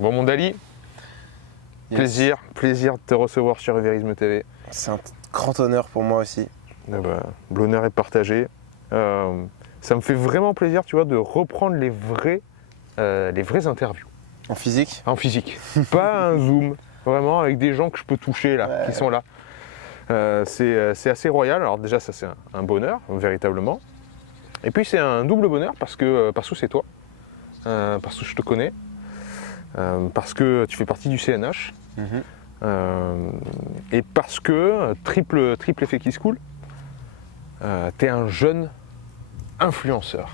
Bon, mon Dali, Yes. plaisir de te recevoir sur Everisme TV. C'est un grand honneur pour moi aussi. L'honneur est partagé. Ça me fait vraiment plaisir, tu vois, de reprendre les vraies interviews. En physique? En physique. Pas un Zoom, vraiment avec des gens que je peux toucher là, Ouais. qui sont là. C'est assez royal. Alors déjà, ça c'est un bonheur, véritablement. Et puis c'est un double bonheur parce que c'est toi, parce que je te connais, parce que tu fais partie du CNH, et parce que triple effet qui se coule, t'es un jeune influenceur.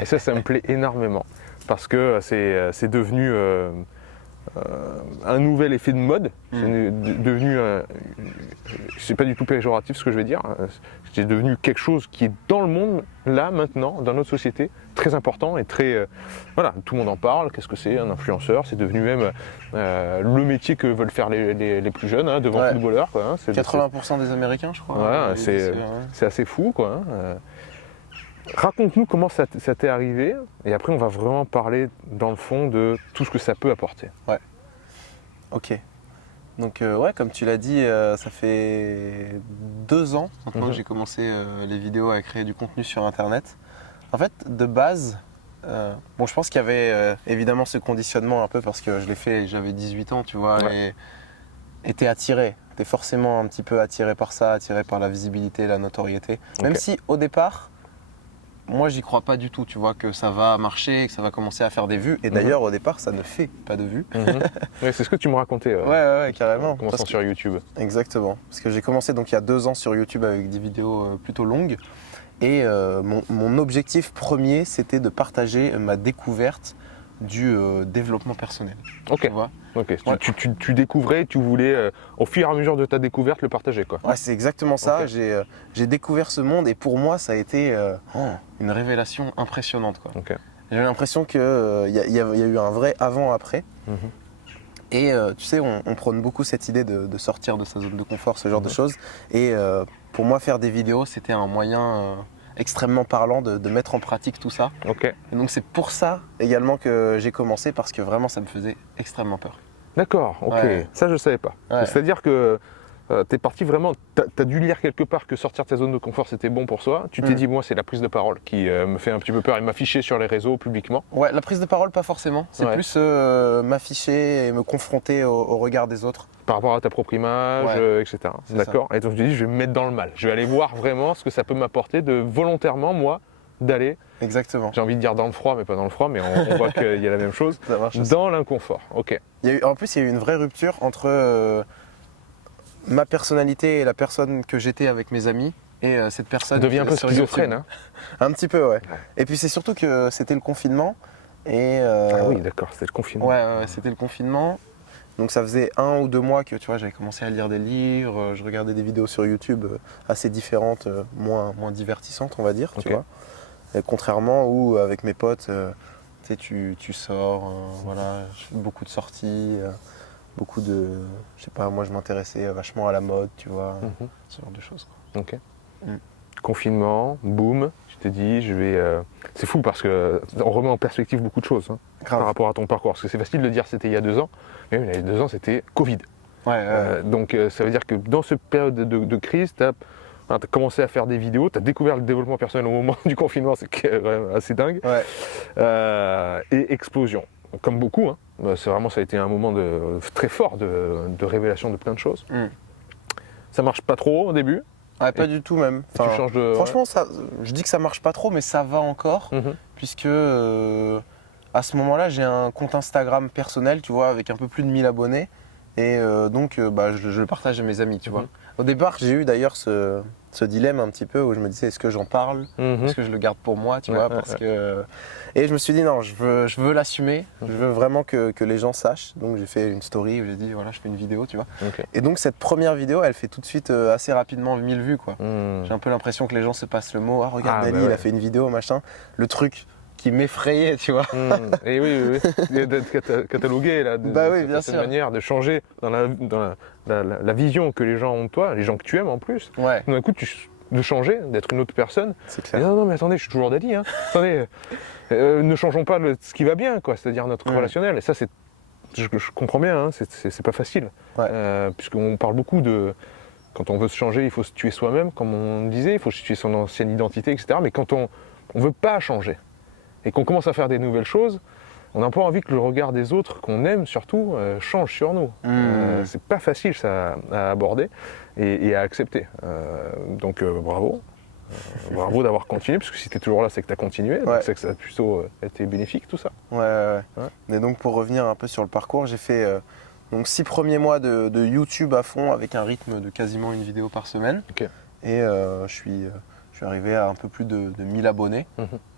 Et ça me plaît énormément parce que c'est devenu un nouvel effet de mode. C'est devenu, c'est pas du tout péjoratif ce que je vais dire, c'est devenu quelque chose qui est dans le monde, là, maintenant, dans notre société, très important et très... voilà, tout le monde en parle. Qu'est-ce que c'est un influenceur? C'est devenu même le métier que veulent faire les plus jeunes, hein, devant footballeurs. Quoi, hein. 80% des Américains, je crois. Ouais, c'est assez fou, quoi. Hein. Raconte-nous comment ça t'est arrivé, et après on va vraiment parler dans le fond de tout ce que ça peut apporter. Ouais. Ok. Donc ouais, comme tu l'as dit, ça fait 2 ans maintenant que j'ai commencé les vidéos à créer du contenu sur Internet. En fait, de base, bon, je pense qu'il y avait évidemment ce conditionnement un peu parce que je l'ai fait, j'avais 18 ans, tu vois, et t'es attiré. T'es forcément un petit peu attiré par ça, attiré par la visibilité, la notoriété. Même si au départ, moi, j'y crois pas du tout, tu vois, que ça va marcher, que ça va commencer à faire des vues. Et d'ailleurs, au départ, ça ne fait pas de vues. Ouais, c'est ce que tu me racontais. Ouais, carrément. En commençant sur YouTube. Exactement. Parce que j'ai commencé donc il y a 2 ans sur YouTube avec des vidéos plutôt longues. Et mon objectif premier, c'était de partager ma découverte du développement personnel. Ok. Tu vois. Okay. Ouais. Tu découvrais, tu voulais, au fur et à mesure de ta découverte, le partager, quoi. Ouais, c'est exactement ça. Okay. J'ai découvert ce monde et pour moi, ça a été une révélation impressionnante, quoi. Okay. J'ai l'impression qu'il y a eu un vrai avant-après. Et tu sais, on prône beaucoup cette idée de sortir de sa zone de confort, ce genre de choses. Et pour moi, faire des vidéos, c'était un moyen extrêmement parlant de mettre en pratique tout ça. Okay. Et donc c'est pour ça également que j'ai commencé, parce que vraiment, ça me faisait extrêmement peur. D'accord, ok. Ouais. Ça, je ne savais pas. Ouais. C'est-à-dire que tu es parti vraiment, tu as dû lire quelque part que sortir de ta zone de confort, c'était bon pour soi. Tu t'es dit, moi, c'est la prise de parole qui me fait un petit peu peur et m'afficher sur les réseaux publiquement. Ouais, la prise de parole, pas forcément. C'est plus m'afficher et me confronter au regard des autres. Par rapport à ta propre image, etc. D'accord. Et donc, je te dis, je vais me mettre dans le mal. Je vais aller voir vraiment ce que ça peut m'apporter de volontairement, moi, d'aller. Exactement. J'ai envie de dire dans le froid, mais pas dans le froid, mais on voit qu'il y a la même chose. Ça marche dans l'inconfort. Ok. En plus, il y a eu une vraie rupture entre ma personnalité et la personne que j'étais avec mes amis. Et cette personne devient un peu schizophrène, hein. Un petit peu, ouais. Et puis c'est surtout que c'était le confinement. Et ah oui, d'accord, c'était le confinement. Ouais, c'était le confinement. Donc ça faisait 1 ou 2 mois que tu vois, j'avais commencé à lire des livres, je regardais des vidéos sur YouTube assez différentes, moins divertissantes, on va dire, tu vois. Et contrairement où avec mes potes, tu sors, voilà, beaucoup de sorties, beaucoup de, je sais pas, moi je m'intéressais vachement à la mode, tu vois, ce genre de choses, quoi. Ok. Confinement, boum, tu t'es dit, je vais... C'est fou parce qu'on remet en perspective beaucoup de choses par rapport à ton parcours. Parce que c'est facile de dire c'était il y a 2 ans, mais il y a 2 ans c'était Covid. Donc ça veut dire que dans cette période de crise, tu as commencé à faire des vidéos, tu as découvert le développement personnel au moment du confinement, c'est quand même assez dingue. Et explosion. Comme beaucoup, c'est vraiment, ça a été un moment très fort de révélation de plein de choses. Ça marche pas trop au début. Ouais, pas du tout même. Enfin, tu changes de... Franchement, je dis que ça marche pas trop, mais ça va encore, puisque à ce moment-là, j'ai un compte Instagram personnel, tu vois, avec un peu plus de 1000 abonnés, et donc je le partage à mes amis, tu vois. Au départ, j'ai eu d'ailleurs ce dilemme un petit peu où je me disais, est-ce que j'en parle, est-ce que je le garde pour moi, tu vois, parce que... Et je me suis dit, non, je veux l'assumer, je veux vraiment que les gens sachent. Donc j'ai fait une story où j'ai dit, voilà, je fais une vidéo, tu vois. Et donc cette première vidéo, elle fait tout de suite assez rapidement 1000 vues, quoi. J'ai un peu l'impression que les gens se passent le mot, ah regarde Dali, il a fait une vidéo, machin. Le truc qui m'effrayait, tu vois. Et oui, d'être catalogué là, de cette manière, de changer dans la vision que les gens ont de toi, les gens que tu aimes en plus. D'un coup, de changer, d'être une autre personne. C'est clair. Et non, mais attendez, je suis toujours Dali. Attendez, ne changeons pas ce qui va bien, quoi. C'est-à-dire notre relationnel. Et ça, je comprends bien, hein, c'est pas facile. Puisqu'on parle beaucoup de... Quand on veut se changer, il faut se tuer soi-même, comme on disait, il faut se tuer son ancienne identité, etc. Mais quand on ne veut pas changer, et qu'on commence à faire des nouvelles choses, on n'a pas envie que le regard des autres, qu'on aime surtout, change sur nous. C'est pas facile ça à aborder et à accepter. Donc bravo. Bravo d'avoir continué, parce que si tu es toujours là, c'est que tu as continué, donc c'est que ça a plutôt été bénéfique tout ça. Ouais. Et donc pour revenir un peu sur le parcours, j'ai fait donc 6 premiers mois de YouTube à fond avec un rythme de quasiment une vidéo par semaine. Et je suis arrivé à un peu plus de 1000 abonnés,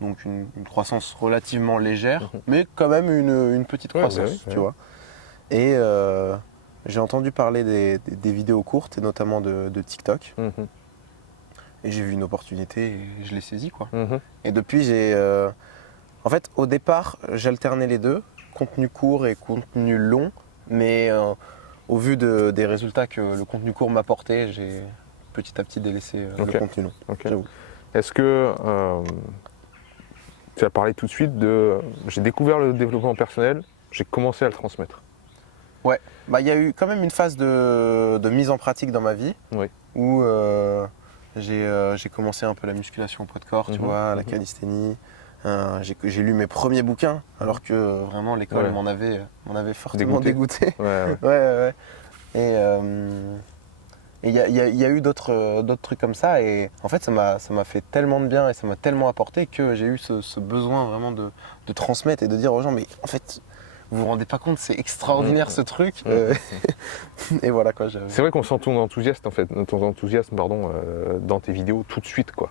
donc une croissance relativement légère, mais quand même une petite croissance, tu vois. Et j'ai entendu parler des vidéos courtes, et notamment de TikTok. Et j'ai vu une opportunité et je l'ai saisie, quoi. Et depuis, en fait, au départ, j'alternais les deux, contenu court et contenu long, mais au vu des résultats que le contenu court m'apportait, j'ai petit à petit délaissé le contenu long. Est-ce que tu as parlé tout de suite de... J'ai découvert le développement personnel, j'ai commencé à le transmettre. Ouais, il y a eu quand même une phase de mise en pratique dans ma vie, où j'ai commencé un peu la musculation au poids de corps, tu vois, la calisthénie. J'ai lu mes premiers bouquins, alors que vraiment l'école m'en avait fortement dégoûté. Et il y a eu d'autres trucs comme ça, et en fait ça m'a fait tellement de bien et ça m'a tellement apporté que j'ai eu ce besoin vraiment de transmettre et de dire aux gens, mais en fait vous vous rendez pas compte, c'est extraordinaire ce truc. Et voilà quoi. C'est vrai qu'on sent ton enthousiasme dans tes vidéos tout de suite, quoi.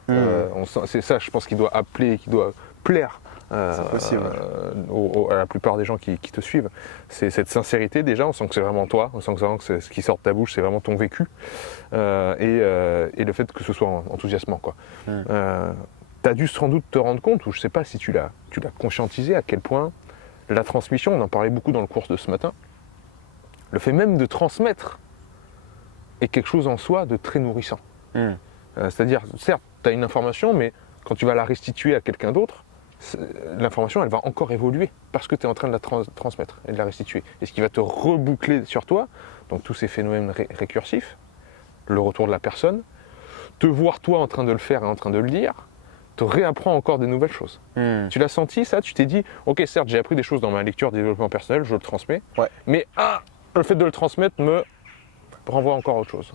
C'est ça, je pense, qui doit appeler, qui doit plaire à la plupart des gens qui te suivent. C'est cette sincérité déjà, on sent que c'est vraiment toi, on sent que vraiment que ce qui sort de ta bouche, c'est vraiment ton vécu, et le fait que ce soit enthousiasmant, quoi. Tu as dû sans doute te rendre compte, ou je sais pas si tu l'as conscientisé, à quel point la transmission, on en parlait beaucoup dans le cours de ce matin, le fait même de transmettre est quelque chose en soi de très nourrissant. C'est-à-dire, certes, tu as une information, mais quand tu vas la restituer à quelqu'un d'autre, l'information, elle va encore évoluer parce que tu es en train de la transmettre et de la restituer. Et ce qui va te reboucler sur toi, donc tous ces phénomènes récursifs, le retour de la personne, te voir toi en train de le faire et en train de le dire, te réapprend encore de nouvelles choses. Tu l'as senti ça? Tu t'es dit, ok, certes, j'ai appris des choses dans ma lecture de développement personnel, je le transmets, mais le fait de le transmettre me renvoie encore à autre chose.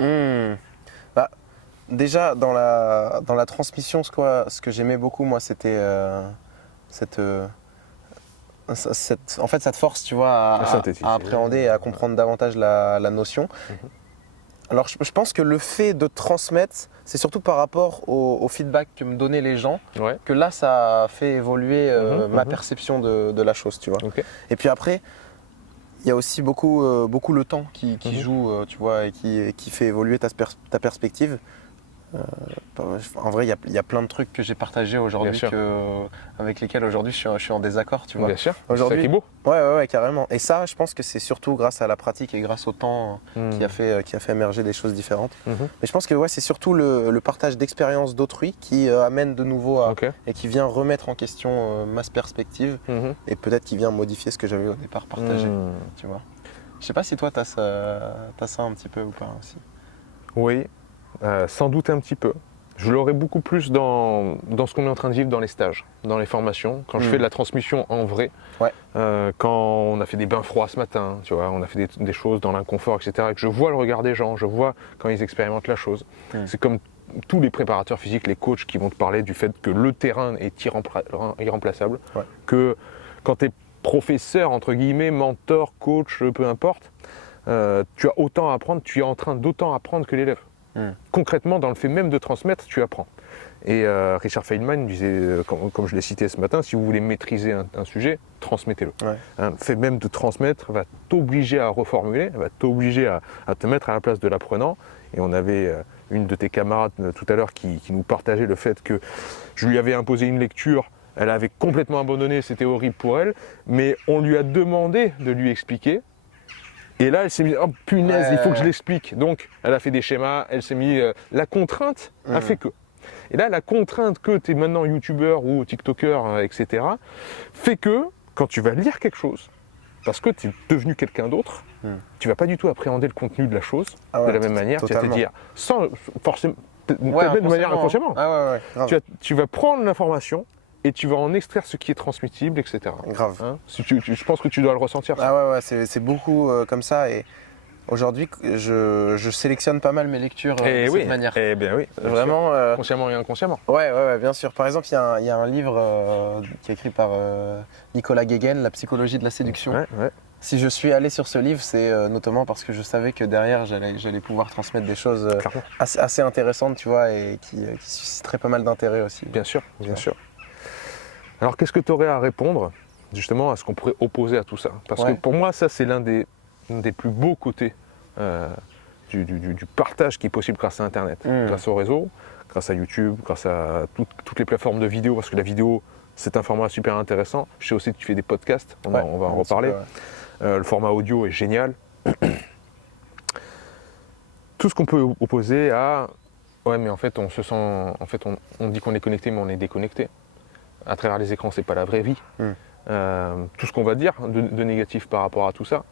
Déjà, dans la transmission, ce que j'aimais beaucoup, moi, c'était en fait, cette force, tu vois, à appréhender et à comprendre davantage la notion. Alors, je pense que le fait de transmettre, c'est surtout par rapport au feedback que me donnaient les gens, que là, ça a fait évoluer ma perception de la chose, tu vois. Et puis après, il y a aussi beaucoup le temps qui joue, tu vois, et qui fait évoluer ta perspective. En vrai, il y a plein de trucs que j'ai partagés aujourd'hui avec lesquels aujourd'hui je suis en désaccord, tu vois. Bien sûr, c'est ça qui est beau. Ouais, carrément. Et ça, je pense que c'est surtout grâce à la pratique et grâce au temps qui a fait émerger des choses différentes. Mais je pense que c'est surtout le partage d'expériences d'autrui qui amène de nouveau et qui vient remettre en question ma perspective et peut-être qui vient modifier ce que j'avais au départ partagé, tu vois. Je sais pas si toi, t'as ça un petit peu ou pas aussi. Oui. Sans doute un petit peu. Je l'aurais beaucoup plus dans ce qu'on est en train de vivre dans les stages, dans les formations, quand je fais de la transmission en vrai, quand on a fait des bains froids ce matin, tu vois, on a fait des choses dans l'inconfort, etc., et que je vois le regard des gens, je vois quand ils expérimentent la chose. C'est comme tous les préparateurs physiques, les coachs qui vont te parler du fait que le terrain est irremplaçable, que quand tu es professeur, entre guillemets, mentor, coach, peu importe, tu as autant à apprendre, tu es en train d'autant apprendre que l'élève. Concrètement, dans le fait même de transmettre, tu apprends. Et Richard Feynman disait, comme je l'ai cité ce matin, si vous voulez maîtriser un sujet, transmettez-le. Le fait même de transmettre va t'obliger à reformuler, va t'obliger à te mettre à la place de l'apprenant. Et on avait une de tes camarades tout à l'heure qui nous partageait le fait que je lui avais imposé une lecture, elle avait complètement abandonné, c'était horrible pour elle, mais on lui a demandé de lui expliquer. Et là, elle s'est mise, oh punaise, il faut que je l'explique. Donc, elle a fait des schémas, elle s'est mise. La contrainte a fait que. Et là, la contrainte que tu es maintenant youtubeur ou tiktoker, etc., fait que quand tu vas lire quelque chose, parce que tu es devenu quelqu'un d'autre, tu vas pas du tout appréhender le contenu de la chose de la même manière. Totalement. Tu vas te dire, sans forcément, Ouais, de manière inconsciemment. Ah ouais, Tu vas prendre l'information et tu vas en extraire ce qui est transmissible, etc. grave. Hein, je pense que tu dois le ressentir. Ça. Ah ouais, c'est beaucoup comme ça. Et aujourd'hui, je sélectionne pas mal mes lectures de cette manière. Eh bien oui. Vraiment. Consciemment et inconsciemment. Ouais, bien sûr. Par exemple, il y a un livre qui est écrit par Nicolas Guéguen, La psychologie de la séduction. Ouais. Si je suis allé sur ce livre, c'est notamment parce que je savais que derrière, j'allais pouvoir transmettre des choses assez intéressantes, tu vois, et qui susciteraient pas mal d'intérêt aussi. Bien sûr. Alors, qu'est-ce que tu aurais à répondre, justement, à ce qu'on pourrait opposer à tout ça? Parce que pour moi, ça, c'est l'un des plus beaux côtés du partage qui est possible grâce à Internet, grâce au réseau, grâce à YouTube, grâce à toutes les plateformes de vidéo, parce que la vidéo, c'est un format super intéressant. Je sais aussi que tu fais des podcasts, on va en reparler. Le format audio est génial. Tout ce qu'on peut opposer à ouais, mais en fait, on se sent, on dit qu'on est connecté, mais on est déconnecté. À travers les écrans, c'est pas la vraie vie. Tout ce qu'on va dire de négatif par rapport à tout ça,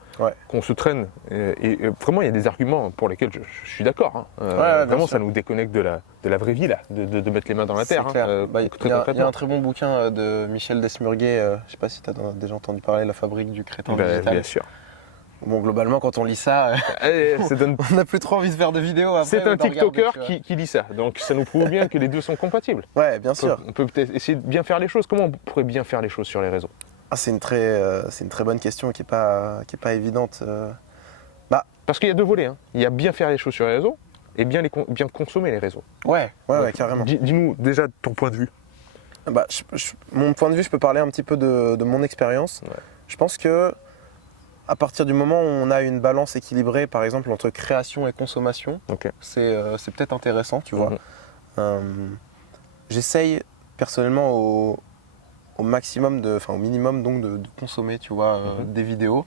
qu'on se traîne. Et vraiment, il y a des arguments pour lesquels je suis d'accord. Vraiment, ça nous déconnecte de la vraie vie, là, de mettre les mains dans la terre. Il y a un très bon bouquin de Michel Desmurguet, je ne sais pas si tu as déjà entendu parler, La fabrique du crétin digital. Bien sûr. Bon, globalement, quand on lit ça, on n'a plus trop envie de faire de vidéos après. C'est un TikToker qui lit ça, donc ça nous prouve bien que les deux sont compatibles. Ouais, bien sûr. On peut peut-être essayer de bien faire les choses. Comment on pourrait bien faire les choses sur les réseaux? C'est une très bonne question qui est pas évidente. Parce qu'il y a deux volets. Il y a bien faire les choses sur les réseaux et bien consommer les réseaux. Ouais, carrément. Dis-nous déjà ton point de vue. Mon point de vue, je peux parler un petit peu de mon expérience. Ouais. Je pense que à partir du moment où on a une balance équilibrée, par exemple, entre création et consommation, c'est peut-être intéressant, tu vois. J'essaye personnellement au maximum, au minimum donc de consommer, tu vois, des vidéos,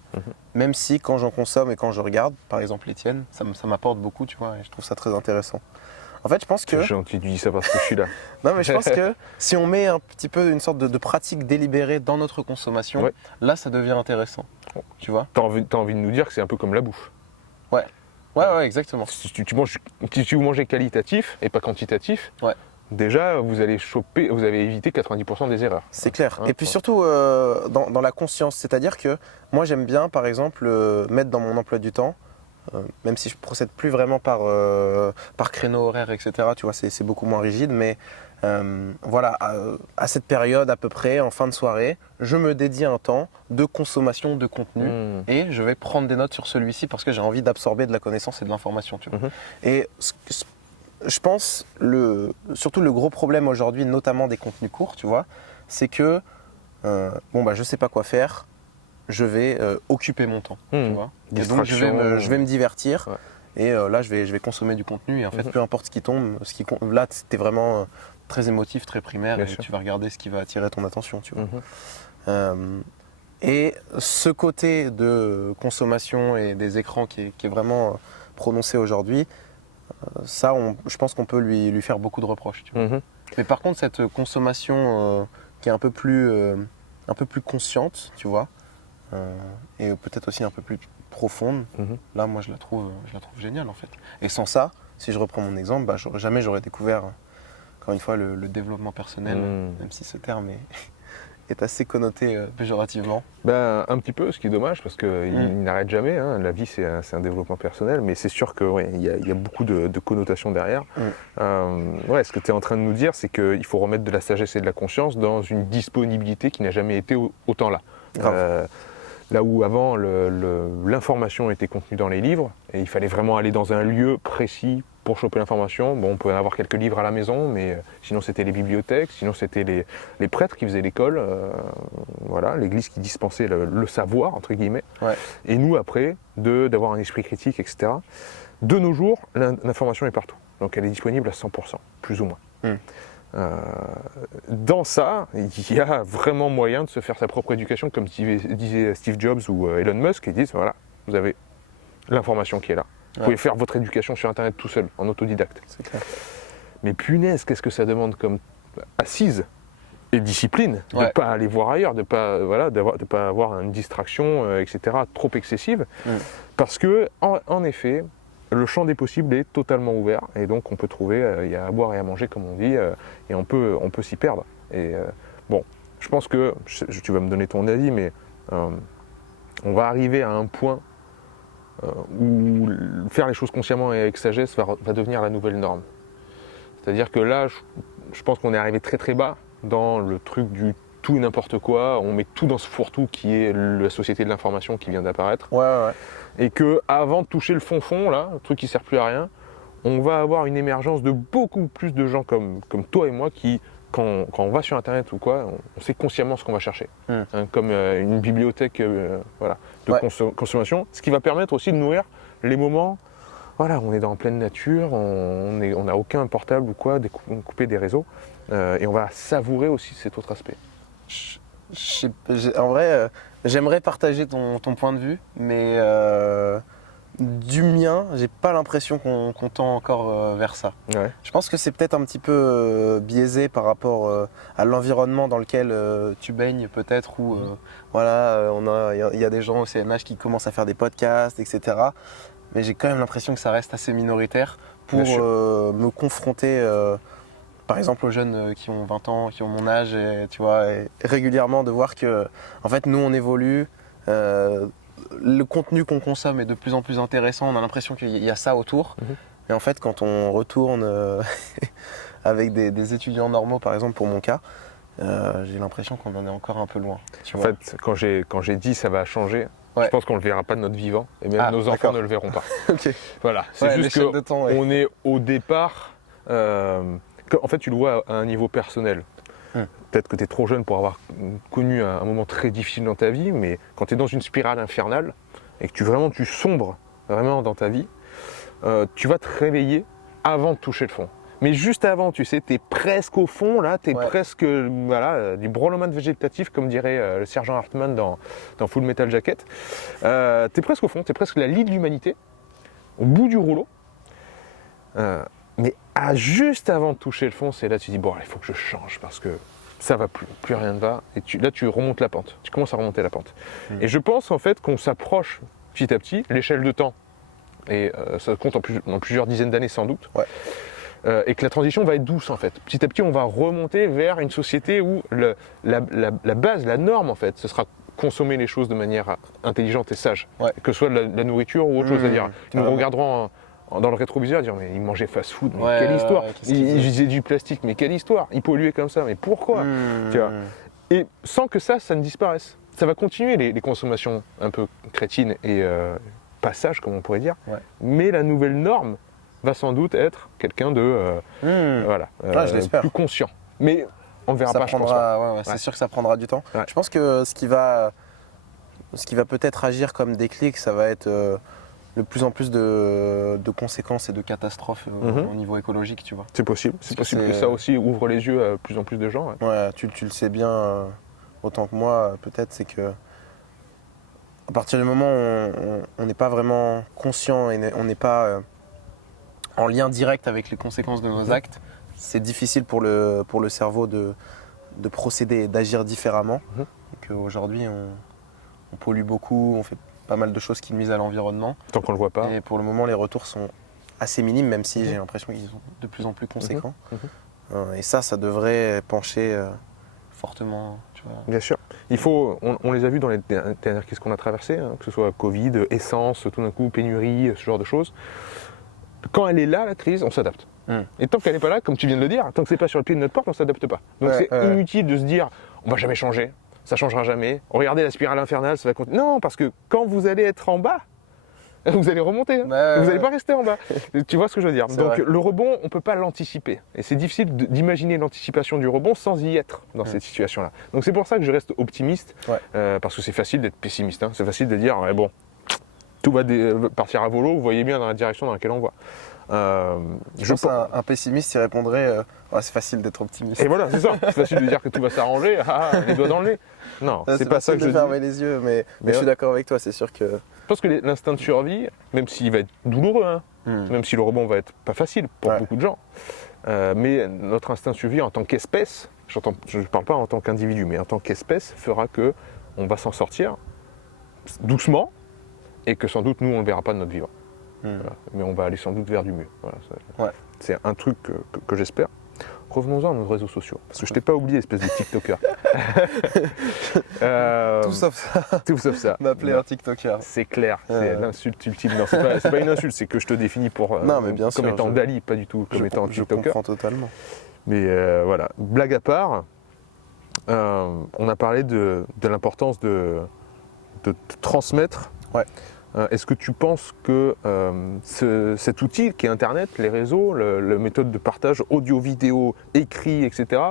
même si quand j'en consomme et quand je regarde, par exemple les tiennes, ça m'apporte beaucoup, tu vois, et je trouve ça très intéressant. En fait, je pense que... C'est gentil, tu dis ça parce que je suis là. Non, mais je pense que si on met un petit peu une sorte de pratique délibérée dans notre consommation, là, ça devient intéressant, tu vois. T'as envie de nous dire que c'est un peu comme la bouffe. Ouais, exactement. Si vous mangez qualitatif et pas quantitatif, déjà, vous allez éviter 90% des erreurs. C'est clair. Et puis surtout, dans la conscience, c'est-à-dire que moi, j'aime bien, par exemple, mettre dans mon emploi du temps, même si je procède plus vraiment par créneau horaire, etc., tu vois, c'est beaucoup moins rigide, mais voilà, à cette période à peu près, en fin de soirée, je me dédie un temps de consommation de contenu et je vais prendre des notes sur celui-ci parce que j'ai envie d'absorber de la connaissance et de l'information, tu vois. Et je pense, surtout le gros problème aujourd'hui, notamment des contenus courts, tu vois, c'est que, je sais pas quoi faire, je vais occuper mon temps, tu vois. Et donc je vais me divertir et là je vais consommer du contenu et en fait peu importe ce qui tombe, là c'était vraiment très émotif, très primaire et tu vas regarder ce qui va attirer ton attention, tu vois. Et ce côté de consommation et des écrans qui est vraiment prononcé aujourd'hui, ça je pense qu'on peut lui faire beaucoup de reproches, tu vois. Mais par contre cette consommation qui est un peu plus consciente, tu vois, et peut-être aussi un peu plus profonde, là moi je la trouve géniale en fait. Et sans ça, si je reprends mon exemple, jamais j'aurais découvert, encore une fois, le développement personnel, même si ce terme est assez connoté péjorativement. Un petit peu, ce qui est dommage parce qu'il n'arrête jamais, la vie c'est un développement personnel, mais c'est sûr qu'il y a beaucoup de connotations derrière. Ce que tu es en train de nous dire, c'est qu'il faut remettre de la sagesse et de la conscience dans une disponibilité qui n'a jamais été autant là. Là où avant l'information était contenue dans les livres et il fallait vraiment aller dans un lieu précis pour choper l'information. Bon, on pouvait avoir quelques livres à la maison, mais sinon c'était les bibliothèques, sinon c'était les prêtres qui faisaient l'école, l'église qui dispensait le savoir, entre guillemets. Et nous après, d'avoir un esprit critique, etc. De nos jours, l'information est partout, donc elle est disponible à 100%, plus ou moins. Dans ça, il y a vraiment moyen de se faire sa propre éducation, comme disait Steve Jobs ou Elon Musk, ils disent voilà, vous avez l'information qui est là. Vous pouvez faire votre éducation sur Internet tout seul, en autodidacte. C'est clair. Mais punaise, qu'est-ce que ça demande comme assise Et discipline, de ne pas aller voir ailleurs, de ne pas avoir une distraction, etc., trop excessive. Parce que, en effet, le champ des possibles est totalement ouvert. Et donc, on peut trouver, il y a à boire et à manger, comme on dit, et on peut s'y perdre. Et bon, je pense que, tu vas me donner ton avis, mais on va arriver à un point où faire les choses consciemment et avec sagesse va devenir la nouvelle norme. C'est-à-dire que là, je pense qu'on est arrivé très très bas dans le truc du tout et n'importe quoi, on met tout dans ce fourre-tout qui est la société de l'information qui vient d'apparaître. Et que avant de toucher le fond, là, le truc qui sert plus à rien, on va avoir une émergence de beaucoup plus de gens comme toi et moi qui, quand on va sur internet ou quoi, on sait consciemment ce qu'on va chercher. Comme une bibliothèque de consommation, ce qui va permettre aussi de nourrir les moments. Voilà, on est dans pleine nature, on n'a aucun portable ou quoi, couper des réseaux, et on va savourer aussi cet autre aspect. En vrai, j'aimerais partager ton point de vue, mais du mien, j'ai pas l'impression qu'on tend encore vers ça. Je pense que c'est peut-être un petit peu biaisé par rapport à l'environnement dans lequel tu baignes peut-être, où il y a des gens au CNH qui commencent à faire des podcasts, etc. Mais j'ai quand même l'impression que ça reste assez minoritaire pour me confronter, par exemple, aux jeunes qui ont 20 ans, qui ont mon âge, et régulièrement de voir que, en fait, nous, on évolue, le contenu qu'on consomme est de plus en plus intéressant, on a l'impression qu'il y a ça autour. Et en fait, quand on retourne avec des étudiants normaux, par exemple, pour mon cas, j'ai l'impression qu'on en est encore un peu loin. En fait, quand j'ai dit ça va changer, je pense qu'on ne le verra pas de notre vivant, et même nos enfants ne le verront pas. Voilà, c'est juste qu'on est au départ, en fait tu le vois à un niveau personnel. Peut-être que tu es trop jeune pour avoir connu un moment très difficile dans ta vie, mais quand tu es dans une spirale infernale, et que tu sombres vraiment dans ta vie, tu vas te réveiller avant de toucher le fond. Mais juste avant, tu sais, tu es presque au fond, là, tu es presque du brûlement végétatif, comme dirait le sergent Hartman dans Full Metal Jacket. Tu es presque au fond, tu es presque la lie de l'humanité, au bout du rouleau. Mais juste avant de toucher le fond, c'est là que tu dis, bon, il faut que je change, parce que ça va plus rien ne va. Et là, tu remontes la pente, tu commences à remonter la pente. Et je pense en fait qu'on s'approche petit à petit, l'échelle de temps, et ça compte en plusieurs dizaines d'années sans doute. Et que la transition va être douce en fait. Petit à petit, on va remonter vers une société où la base, la norme en fait, ce sera consommer les choses de manière intelligente et sage. Que ce soit de la nourriture ou autre chose. C'est-à-dire, ils nous regarderont dans le rétroviseur et dire mais ils mangeaient fast-food, mais quelle histoire. Ils utilisaient du plastique, mais quelle histoire. Ils polluaient comme ça, mais pourquoi tu vois. Et sans que ça ne disparaisse. Ça va continuer les consommations un peu crétines et pas sages, comme on pourrait dire. Mais la nouvelle norme va sans doute être quelqu'un de plus conscient. Mais on ne verra ça pas, prendra, c'est sûr que ça prendra du temps. Je pense que ce qui va peut-être agir comme déclic, ça va être de plus en plus de conséquences et de catastrophes au niveau écologique, tu vois. C'est possible. C'est possible que ça aussi ouvre les yeux à plus en plus de gens. Tu le sais bien autant que moi, peut-être, c'est que à partir du moment où on n'est pas vraiment conscient et on n'est pas en lien direct avec les conséquences de nos actes, c'est difficile pour le cerveau de procéder et d'agir différemment. Aujourd'hui, on pollue beaucoup, on fait pas mal de choses qui nuisent à l'environnement. Tant qu'on le voit pas. Et pour le moment, les retours sont assez minimes, même si j'ai l'impression qu'ils sont de plus en plus conséquents. Et ça devrait pencher fortement. Tu vois. Bien sûr. On les a vus dans les dernières crises qu'on a traversées, que ce soit Covid, essence, tout d'un coup, pénurie, ce genre de choses. Quand elle est là, la crise, on s'adapte. Et tant qu'elle n'est pas là, comme tu viens de le dire, tant que c'est pas sur le pied de notre porte, on ne s'adapte pas. Donc c'est inutile de se dire, on va jamais changer, ça changera jamais. Regardez la spirale infernale, ça va continuer. Non, parce que quand vous allez être en bas, vous allez remonter. Vous n'allez pas rester en bas. Tu vois ce que je veux dire. Donc le rebond, on ne peut pas l'anticiper. Et c'est difficile d'imaginer l'anticipation du rebond sans y être dans cette situation-là. Donc c'est pour ça que je reste optimiste, parce que c'est facile d'être pessimiste. C'est facile de dire, bon, tout va partir à volo, vous voyez bien dans la direction dans laquelle on va. Je pense qu'un pessimiste, il répondrait c'est facile d'être optimiste. Et voilà, c'est ça. C'est facile de dire que tout va s'arranger, les doigts dans le nez. Non, c'est pas ça que je dis. Fermer les yeux, mais je suis d'accord avec toi, c'est sûr que... Je pense que l'instinct de survie, même s'il va être douloureux, même si le rebond va être pas facile pour beaucoup de gens, mais notre instinct de survie en tant qu'espèce, je ne parle pas en tant qu'individu, mais en tant qu'espèce, fera qu'on va s'en sortir doucement et que sans doute nous on ne le verra pas de notre vivant. Voilà. Mais on va aller sans doute vers du mieux. Voilà, c'est un truc que j'espère. Revenons-en à nos réseaux sociaux, parce que je t'ai pas oublié, espèce de TikToker. Tout sauf ça. Tout sauf ça. M'appeler un TikToker. C'est clair, c'est l'insulte ultime. Non, c'est pas une insulte, c'est que je te définis comme étant Dali, pas du tout comme étant un TikToker. Je comprends totalement. Mais voilà, blague à part, on a parlé de l'importance de transmettre. Ouais. Est-ce que tu penses que cet outil qui est Internet, les réseaux, la méthode de partage audio, vidéo, écrit, etc.,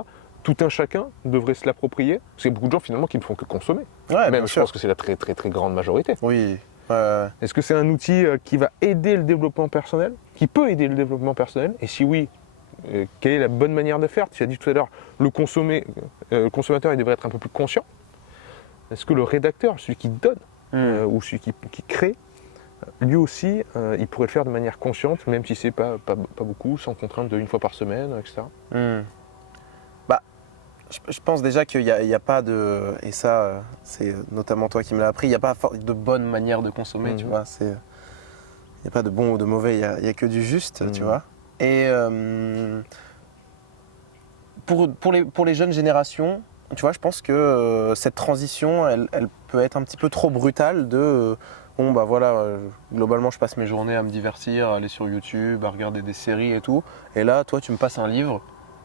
tout un chacun devrait se l'approprier? Parce qu'il y a beaucoup de gens finalement qui ne font que consommer. Ouais, même je pense que c'est la très très très grande majorité. Oui. Est-ce que c'est un outil qui va aider le développement personnel, qui peut aider le développement personnel? Et si oui, quelle est la bonne manière de faire? Tu as dit tout à l'heure, le consommateur il devrait être un peu plus conscient. Est-ce que le rédacteur, celui qui donne, ou celui qui crée, lui aussi, il pourrait le faire de manière consciente, même si c'est pas beaucoup, sans contrainte de 1 fois par semaine, etc. Je pense déjà qu'il n'y a pas de, et ça c'est notamment toi qui me l'as appris, il n'y a pas de bonne manière de consommer, tu vois. Il n'y a pas de bon ou de mauvais, il n'y a que du juste, tu vois. Et pour les jeunes générations, tu vois, je pense que cette transition, elle peut être un petit peu trop brutale de bon bah voilà, globalement je passe mes journées à me divertir, à aller sur YouTube, à regarder des séries et tout. Et là, toi tu me passes un livre,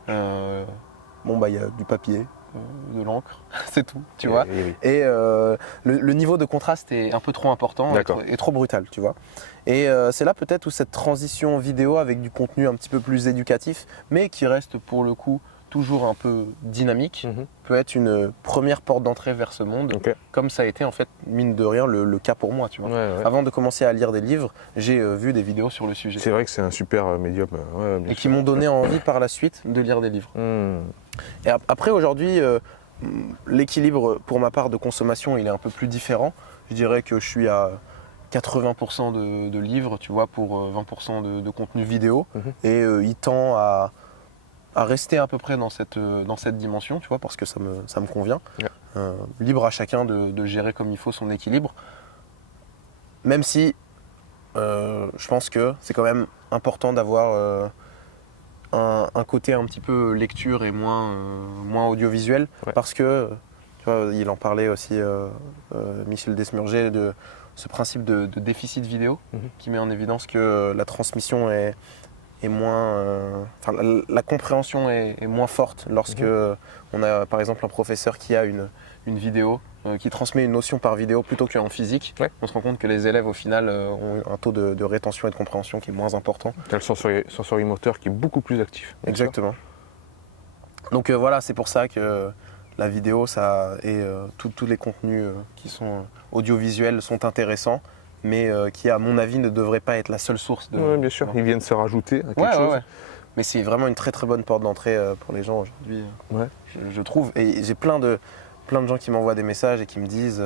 bon bah il y a du papier, de l'encre, c'est tout, tu vois. Et le niveau de contraste est un peu trop important et trop brutal, tu vois. Et c'est là peut-être où cette transition vidéo avec du contenu un petit peu plus éducatif, mais qui reste pour le coup toujours un peu dynamique, peut être une première porte d'entrée vers ce monde, comme ça a été en fait, mine de rien, le cas pour moi, tu vois. Avant de commencer à lire des livres, j'ai vu des vidéos sur le sujet. C'est vrai que c'est un super médium. Et qui m'ont donné envie par la suite de lire des livres. Et après, aujourd'hui, l'équilibre pour ma part de consommation, il est un peu plus différent. Je dirais que je suis à 80% de livres, tu vois, pour 20% de contenu vidéo. Et il tend à rester à peu près dans cette dimension, tu vois, parce que ça me convient. Libre à chacun de gérer comme il faut son équilibre. Même si je pense que c'est quand même important d'avoir un côté un petit peu lecture et moins audiovisuel, parce que, tu vois, il en parlait aussi, Michel Desmurger, de ce principe de déficit vidéo, qui met en évidence que la transmission est moins, la compréhension est moins forte lorsque on a par exemple un professeur qui a une vidéo, qui transmet une notion par vidéo plutôt qu'en physique. On se rend compte que les élèves au final ont un taux de rétention et de compréhension qui est moins important. Tu as le sensorimoteur qui est beaucoup plus actif. Exactement. Donc voilà, c'est pour ça que la vidéo et tous les contenus qui sont audiovisuels sont intéressants, mais qui, à mon avis, ne devrait pas être la seule source de... Oui, bien sûr, ils viennent se rajouter à quelque chose. Mais c'est vraiment une très très bonne porte d'entrée pour les gens aujourd'hui, je trouve. Et j'ai plein de gens qui m'envoient des messages et qui me disent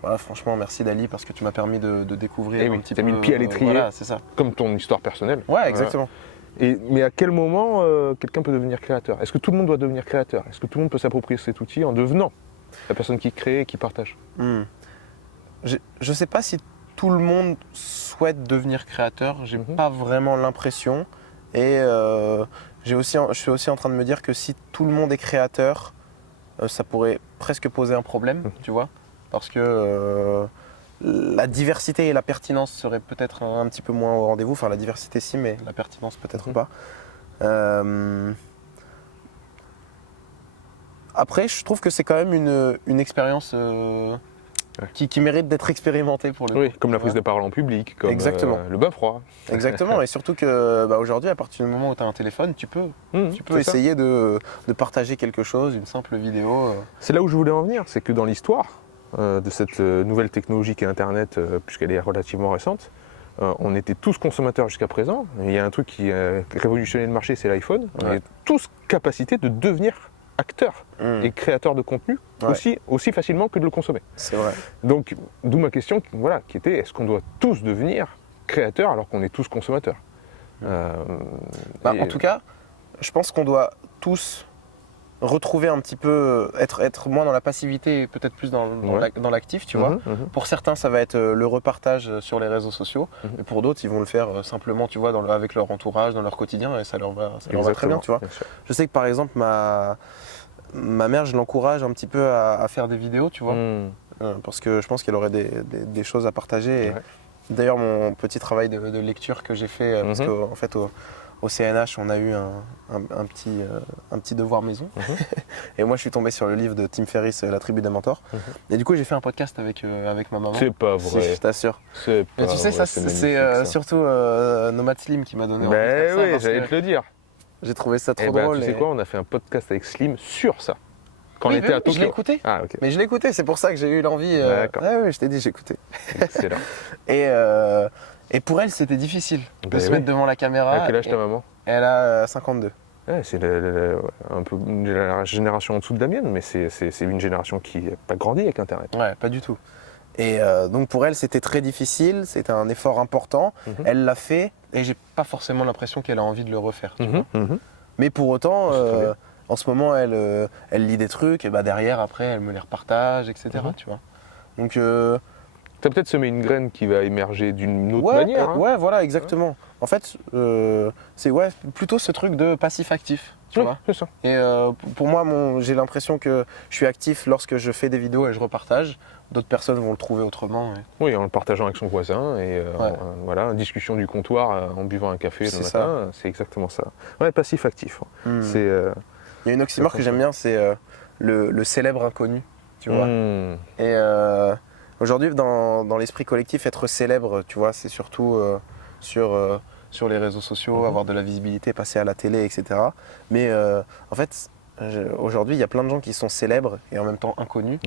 voilà, franchement, merci Dali, parce que tu m'as permis de découvrir un petit peu... Tu as mis le pied à l'étrier, voilà, c'est ça. Comme ton histoire personnelle. Ouais, exactement. Mais à quel moment quelqu'un peut devenir créateur? Est-ce que tout le monde doit devenir créateur? Est-ce que tout le monde peut s'approprier cet outil en devenant la personne qui crée et qui partage? Je ne sais pas si tout le monde souhaite devenir créateur, j'ai pas vraiment l'impression. Et je suis aussi en train de me dire que si tout le monde est créateur, ça pourrait presque poser un problème, tu vois, parce que la diversité et la pertinence seraient peut-être un petit peu moins au rendez-vous. Enfin, la diversité si, mais la pertinence peut-être pas. Après, je trouve que c'est quand même une expérience qui mérite d'être expérimentée pour le coup. Comme la prise de parole en public, comme le bain froid. Exactement, et surtout que aujourd'hui, à partir du moment où tu as un téléphone, tu peux essayer de partager quelque chose, une simple vidéo. C'est là où je voulais en venir, c'est que dans l'histoire de cette nouvelle technologie qui est Internet, puisqu'elle est relativement récente, on était tous consommateurs jusqu'à présent. Il y a un truc qui a révolutionné le marché, c'est l'iPhone. On est tous capacité de devenir acteur et créateur de contenu aussi facilement que de le consommer. C'est vrai. Donc, d'où ma question, qui était, est-ce qu'on doit tous devenir créateurs alors qu'on est tous consommateurs? En tout cas, je pense qu'on doit tous retrouver un petit peu, être moins dans la passivité et peut-être plus dans l'actif, tu vois. Pour certains, ça va être le repartage sur les réseaux sociaux, et pour d'autres, ils vont le faire simplement, tu vois, avec leur entourage, dans leur quotidien, et ça leur va très bien, tu vois. Je sais que par exemple, ma mère, je l'encourage un petit peu à faire des vidéos, tu vois, parce que je pense qu'elle aurait des choses à partager. D'ailleurs, mon petit travail de lecture que j'ai fait, parce qu'en fait, au CNH, on a eu un petit devoir maison. Et moi, je suis tombé sur le livre de Tim Ferriss, La tribu des mentors. Et du coup, j'ai fait un podcast avec ma maman. C'est pas vrai. Si, je t'assure. C'est pas Mais tu sais, vrai, ça, c'est surtout Nomad Slim qui m'a donné envie de faire ça. Oui, j'allais te le dire. J'ai trouvé ça trop drôle. Tu sais quoi, on a fait un podcast avec Slim sur ça. Quand on était à Tokyo. Je l'ai écouté. Ah, ok. Mais je l'ai écouté, c'est pour ça que j'ai eu l'envie. D'accord. Oui, je t'ai dit, j'ai écouté. Excellent. Et pour elle, c'était difficile de se mettre devant la caméra. À quel âge ta maman? Elle a 52. Ouais, c'est un peu la génération en dessous de la mienne, mais c'est une génération qui n'a pas grandi avec Internet. Ouais, pas du tout. Et donc pour elle, c'était très difficile, c'était un effort important. Elle l'a fait et j'ai pas forcément l'impression qu'elle a envie de le refaire. Tu vois. Mais pour autant, en ce moment, elle lit des trucs et bah derrière, après, elle me les repartage, etc. Tu vois. Donc tu as peut-être semé une graine qui va émerger d'une autre manière. Ouais, voilà, exactement. En fait, c'est plutôt ce truc de passif-actif. Tu vois. C'est ça. Et pour moi, j'ai l'impression que je suis actif lorsque je fais des vidéos et je repartage. D'autres personnes vont le trouver autrement. Oui, en le partageant avec son voisin et voilà, discussion du comptoir en buvant un café le matin, c'est exactement ça. Ouais, passif-actif. Il y a une oxymore que j'aime bien, c'est le célèbre inconnu. Tu vois. Et aujourd'hui, dans l'esprit collectif, être célèbre, tu vois, c'est surtout sur les réseaux sociaux, avoir de la visibilité, passer à la télé, etc. Mais en fait, aujourd'hui, il y a plein de gens qui sont célèbres et en même temps inconnus,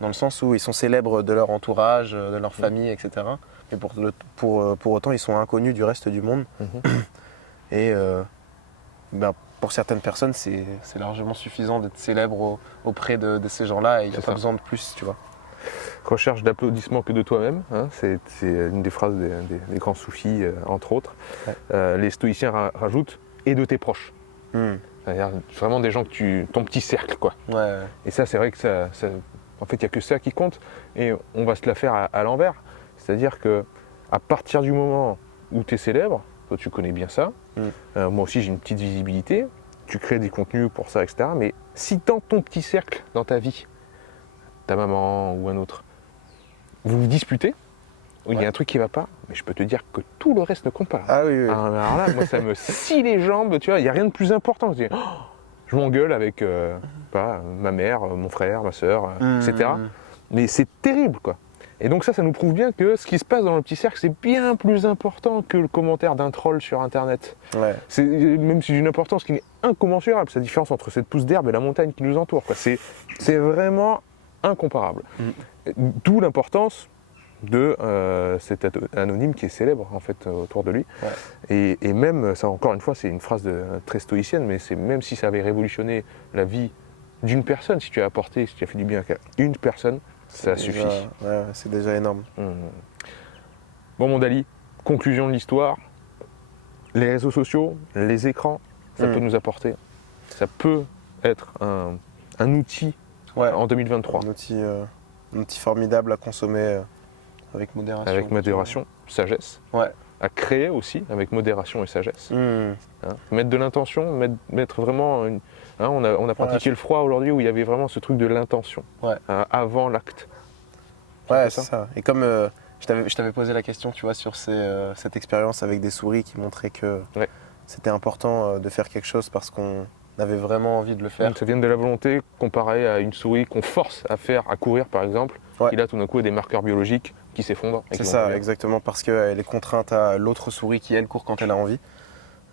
dans le sens où ils sont célèbres de leur entourage, de leur famille, etc. Mais pour autant, ils sont inconnus du reste du monde. Et pour certaines personnes, c'est largement suffisant d'être célèbre auprès de ces gens-là et il n'y a pas besoin de plus, tu vois. Recherche d'applaudissements que de toi-même, hein, c'est une des phrases des grands soufis, entre autres. Les stoïciens rajoutent « et de tes proches ». C'est-à-dire vraiment des gens ton petit cercle, quoi. Et ça, c'est vrai que ça en fait, il n'y a que ça qui compte et on va se la faire à l'envers. C'est-à-dire que à partir du moment où tu es célèbre, toi tu connais bien ça, moi aussi j'ai une petite visibilité, tu crées des contenus pour ça, etc. Mais si dans ton petit cercle, dans ta vie, ta maman ou un autre, vous vous disputez, il y a un truc qui ne va pas, mais je peux te dire que tout le reste ne compte pas. Ah oui. Alors là, moi ça me scie les jambes, tu vois, il n'y a rien de plus important. Je m'engueule avec ma mère, mon frère, ma soeur, etc. Mais c'est terrible, quoi. Et donc ça nous prouve bien que ce qui se passe dans le petit cercle, c'est bien plus important que le commentaire d'un troll sur Internet. C'est même si j'ai une importance qui est incommensurable, c'est la différence entre cette pousse d'herbe et la montagne qui nous entoure, quoi. C'est vraiment incomparable. D'où l'importance de cet anonyme qui est célèbre en fait autour de lui. Et même, ça encore une fois, c'est une phrase très stoïcienne, mais c'est même si ça avait révolutionné la vie d'une personne, si tu as apporté, si tu as fait du bien à une personne, ça suffit. C'est déjà énorme. Bon mon Dali, conclusion de l'histoire, les réseaux sociaux, les écrans, ça peut nous apporter. Ça peut être un outil en 2023. Un outil formidable à consommer avec modération. Avec modération, sagesse. À créer aussi avec modération et sagesse. Mettre de l'intention, mettre vraiment... on a pratiqué le froid aujourd'hui où il y avait vraiment ce truc de l'intention avant l'acte. C'est ça. Et comme je t'avais posé la question, tu vois, sur cette expérience avec des souris qui montrait que c'était important de faire quelque chose parce qu'on avait vraiment envie de le faire. Donc ça vient de la volonté comparé à une souris qu'on force à courir par exemple, qui là tout d'un coup a des marqueurs biologiques qui s'effondrent. C'est ça, exactement, parce qu'elle est contrainte à l'autre souris qui elle court quand elle a envie.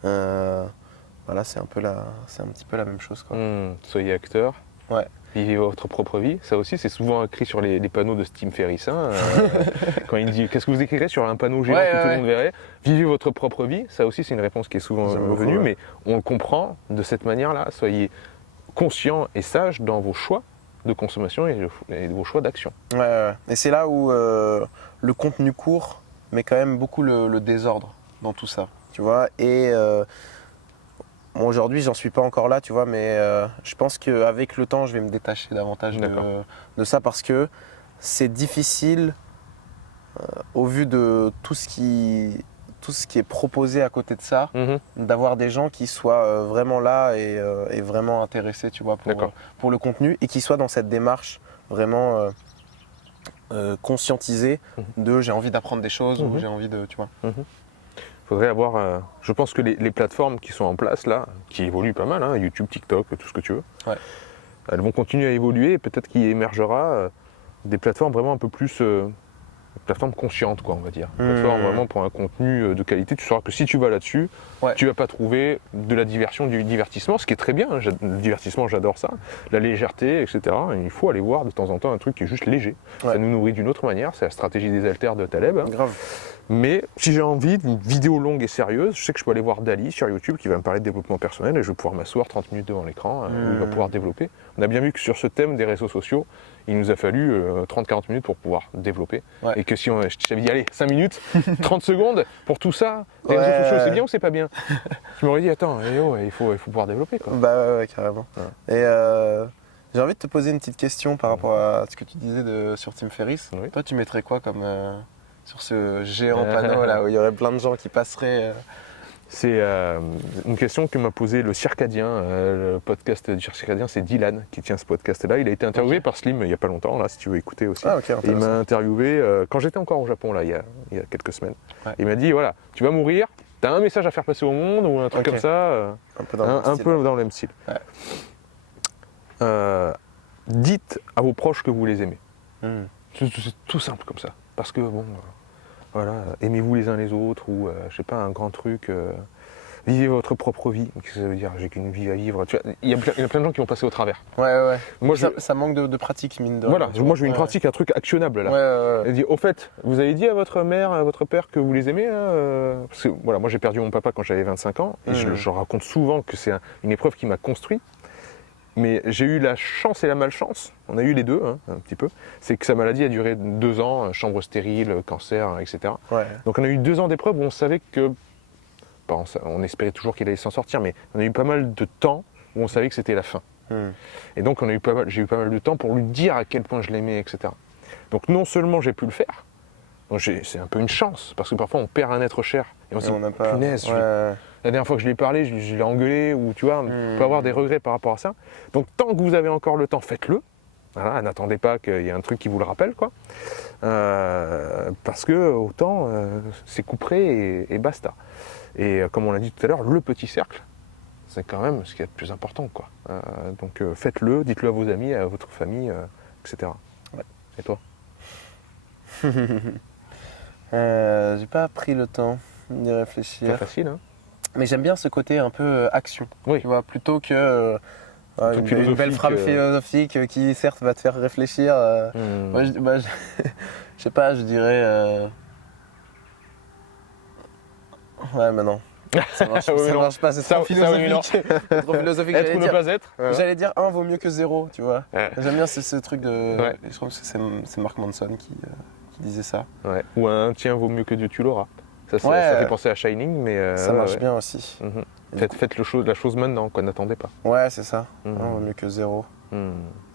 Voilà, c'est un petit peu la même chose, quoi. Soyez acteur. Vivez votre propre vie. Ça aussi, c'est souvent écrit sur les panneaux de Tim Ferriss. Quand il dit qu'est-ce que vous écrirez sur un panneau géant que tout le monde verrait, vivez votre propre vie. Ça aussi, c'est une réponse qui est souvent venue, mais on le comprend de cette manière-là. Soyez conscients et sages dans vos choix de consommation et vos choix d'action. Et c'est là où le contenu court met quand même beaucoup le désordre dans tout ça, tu vois. Et Bon, aujourd'hui, j'en suis pas encore là, tu vois, mais je pense qu'avec le temps, je vais me détacher davantage de ça parce que c'est difficile au vu de tout ce qui est proposé à côté de ça, d'avoir des gens qui soient vraiment là et vraiment intéressés, tu vois, pour le contenu et qui soient dans cette démarche vraiment conscientisée de j'ai envie d'apprendre des choses ou j'ai envie de, tu vois. Faudrait avoir, je pense que les plateformes qui sont en place là, qui évoluent pas mal, hein, YouTube, TikTok, tout ce que tu veux, elles vont continuer à évoluer et peut-être qu'il émergera des plateformes vraiment un peu plus plateforme consciente, quoi, on va dire. Plateforme vraiment pour un contenu de qualité. Tu sauras que si tu vas là-dessus, tu vas pas trouver de la diversion, du divertissement, ce qui est très bien. Hein. Le divertissement, j'adore ça. La légèreté, etc. Et il faut aller voir de temps en temps un truc qui est juste léger. Ça nous nourrit d'une autre manière. C'est la stratégie des haltères de Taleb. Hein. Grave. Mais si j'ai envie d'une vidéo longue et sérieuse, je sais que je peux aller voir Dali sur YouTube qui va me parler de développement personnel et je vais pouvoir m'asseoir 30 minutes devant l'écran où il va pouvoir développer. On a bien vu que sur ce thème des réseaux sociaux, il nous a fallu 30-40 minutes pour pouvoir développer. Et que si je t'avais dit, allez, 5 minutes, 30 secondes pour tout ça, les réseaux sociaux, c'est bien ou c'est pas bien? Je m'aurais dit, attends, il faut pouvoir développer, quoi. Bah ouais, carrément. Et j'ai envie de te poser une petite question par rapport à ce que tu disais sur Tim Ferriss. Toi, tu mettrais quoi comme sur ce géant panneau là où il y aurait plein de gens qui passeraient C'est une question que m'a posé le Circadien, le podcast du Circadien, c'est Dylan qui tient ce podcast-là. Il a été interviewé par Slim il n'y a pas longtemps, là, si tu veux écouter aussi. Et il m'a interviewé quand j'étais encore au Japon, là, il y a quelques semaines. Il m'a dit, voilà, tu vas mourir, tu as un message à faire passer au monde ou un truc comme ça, un peu dans le même style. Dites à vos proches que vous les aimez. C'est tout simple comme ça. Parce que, bon... Voilà, aimez-vous les uns les autres ou je sais pas, un grand truc, vivez votre propre vie. Qu'est-ce que ça veut dire? J'ai qu'une vie à vivre. Il y a plein de gens qui vont passer au travers. Moi, ça manque de pratique, mine de rien. Voilà, moi j'ai une pratique, un truc actionnable là. Elle dit, au fait, vous avez dit à votre mère, à votre père que vous les aimez parce que voilà, moi j'ai perdu mon papa quand j'avais 25 ans et je raconte souvent que c'est une épreuve qui m'a construit. Mais j'ai eu la chance et la malchance, on a eu les deux, hein, un petit peu, c'est que sa maladie a duré 2 ans, chambre stérile, cancer, etc. Donc on a eu 2 ans d'épreuve où on savait que, on espérait toujours qu'il allait s'en sortir, mais on a eu pas mal de temps où on savait que c'était la fin. Et donc j'ai eu pas mal de temps pour lui dire à quel point je l'aimais, etc. Donc non seulement j'ai pu le faire, c'est un peu une chance, parce que parfois on perd un être cher, et on se dit, punaise, la dernière fois que je lui ai parlé, je l'ai engueulé, ou tu vois, on peut avoir des regrets par rapport à ça. Donc tant que vous avez encore le temps, faites-le. Voilà, n'attendez pas qu'il y ait un truc qui vous le rappelle, quoi. Parce que autant c'est couperé et basta. Et comme on l'a dit tout à l'heure, le petit cercle, c'est quand même ce qui est le plus important, quoi. Donc faites-le, dites-le à vos amis, à votre famille, etc. Et toi? J'ai pas pris le temps d'y réfléchir. C'est facile, hein? Mais j'aime bien ce côté un peu action, tu vois, plutôt que une belle phrase philosophique qui certes va te faire réfléchir. Moi, je sais pas, je dirais... Ouais, mais non. Ça marche pas, c'est trop philosophique. Trop philosophique. Être ou ne pas être. J'allais dire 1 vaut mieux que 0, tu vois. J'aime bien ce truc de... Je crois que c'est Mark Manson qui disait ça. Ou un tiens vaut mieux que Dieu tu l'auras. Ça fait penser à Shining, mais... ça marche bien aussi. Faites la chose maintenant, quoi, n'attendez pas. Ouais, c'est ça. Vaut mieux que 0.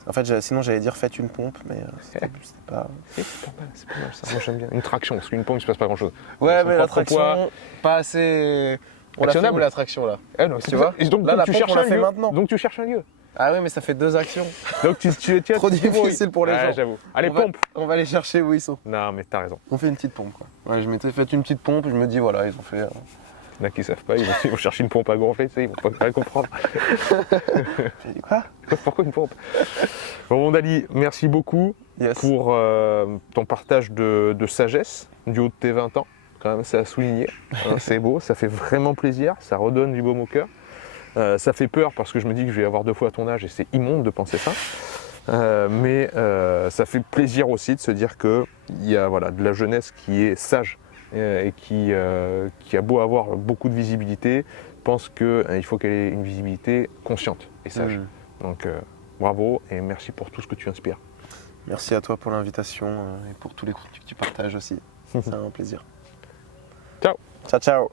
En fait, sinon j'allais dire faites une pompe, mais c'était pas... C'est pas mal ça, moi j'aime bien. Une traction, parce qu'une pompe il se passe pas grand chose. Ouais, mais la traction, pas assez... On l'a fait où la traction là? Tu vois? Et donc tu cherches un lieu. Maintenant. Donc tu cherches un lieu. Ah oui, mais ça fait 2 actions. Donc tu trop difficile pour les gens. J'avoue. Allez, pompe. On va les chercher où ils sont. Non, mais t'as raison. On fait une petite pompe, quoi. Ouais, je m'étais fait une petite pompe, je me dis voilà, ils ont fait... Il y en a qui savent pas, ils vont chercher une pompe à gonfler, tu sais, ils vont pas comprendre. J'ai dit quoi? Pourquoi une pompe? Bon, Dali, merci beaucoup pour ton partage de sagesse du haut de tes 20 ans. Quand même, c'est à souligner. C'est beau, ça fait vraiment plaisir, ça redonne du baume au cœur. Ça fait peur parce que je me dis que je vais avoir 2 fois ton âge et c'est immonde de penser ça. Mais ça fait plaisir aussi de se dire qu'il y a de la jeunesse qui est sage et qui a beau avoir beaucoup de visibilité, pense qu'il faut qu'elle ait une visibilité consciente et sage. Donc bravo et merci pour tout ce que tu inspires. Merci à toi pour l'invitation et pour tous les contenus que tu partages aussi. C'est un plaisir. Ciao. Ciao, ciao.